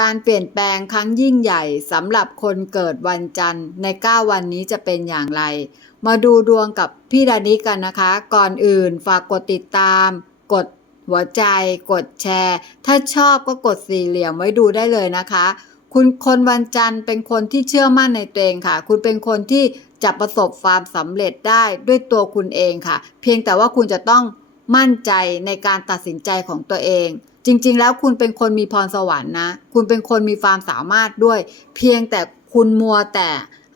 การเปลี่ยนแปลงครั้งยิ่งใหญ่สำหรับคนเกิดวันจันทร์ใน 9 วันนี้จะเป็นอย่างไร มาดูดวงกับพี่ดานิกันนะคะ ก่อนอื่นฝากกดติดตาม กดหัวใจ กดแชร์ ถ้าชอบก็กดสี่เหลี่ยมไว้ดูได้เลยนะคะ คุณคนวันจันทร์เป็นคนที่เชื่อมั่นในตัวเองค่ะ คุณเป็นคนที่จะประสบความสำเร็จได้ด้วยตัวคุณเองค่ะ เพียงแต่ว่าคุณจะต้องมั่นใจในการตัดสินใจของตัวเอง จริง ๆ แล้วคุณเป็นคนมีพรสวรรค์นะ คุณเป็นคนมีความสามารถด้วย เพียงแต่คุณมัวแต่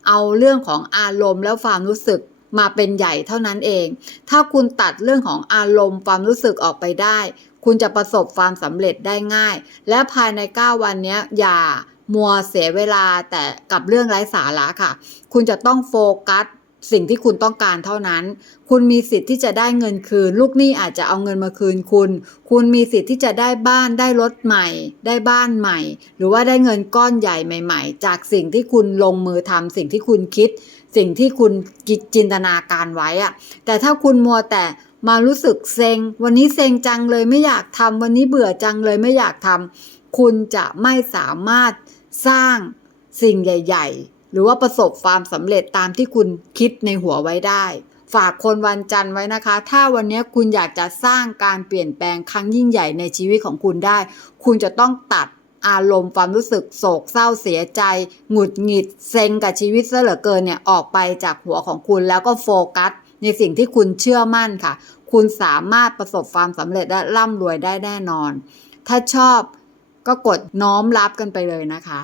เอาเรื่องของอารมณ์แล้วความรู้สึกมาเป็นใหญ่เท่านั้นเอง ถ้าคุณตัดเรื่องของอารมณ์ความรู้สึกออกไปได้ คุณจะประสบความสำเร็จได้ง่าย และภายใน 9 วันนี้อย่ามัวเสียเวลาแต่กับเรื่องไร้สาระค่ะ คุณจะต้องโฟกัส สิ่งที่คุณต้องการเท่านั้น คุณมีสิทธิ์ที่จะได้เงินคืน ลูกหนี้อาจจะเอาเงินมาคืนคุณ คุณมีสิทธิ์ที่จะได้บ้านได้รถใหม่ ได้บ้านใหม่ หรือว่าได้เงินก้อนใหญ่ใหม่ ๆ จากสิ่งที่คุณลงมือทำสิ่งที่คุณคิด สิ่งที่คุณกิจจินตนาการไว้อะแต่ถ้าคุณมัวแต่มารู้สึกเซ็ง วันนี้เซ็งจังเลยไม่อยากทำวันนี้เบื่อจังเลยไม่อยากทำคุณจะไม่สามารถสร้างสิ่งใหญ่ ๆ หรือว่าประสบความสำเร็จตามที่คุณคิดในหัวไว้ได้ ฝากคนวันจันทร์ไว้นะคะ ถ้าวันนี้คุณอยากจะสร้างการเปลี่ยนแปลงครั้งยิ่งใหญ่ในชีวิตของคุณได้ คุณจะต้องตัดอารมณ์ความรู้สึกโศกเศร้าเสียใจ หงุดหงิด เซ็งกับชีวิตซะเหลือเกินเนี่ยออกไปจากหัวของคุณแล้วก็โฟกัส ในสิ่งที่คุณเชื่อมั่นค่ะ คุณสามารถประสบความสำเร็จและร่ำรวยได้แน่นอน ถ้าชอบก็กดน้อมรับกันไปเลยนะคะ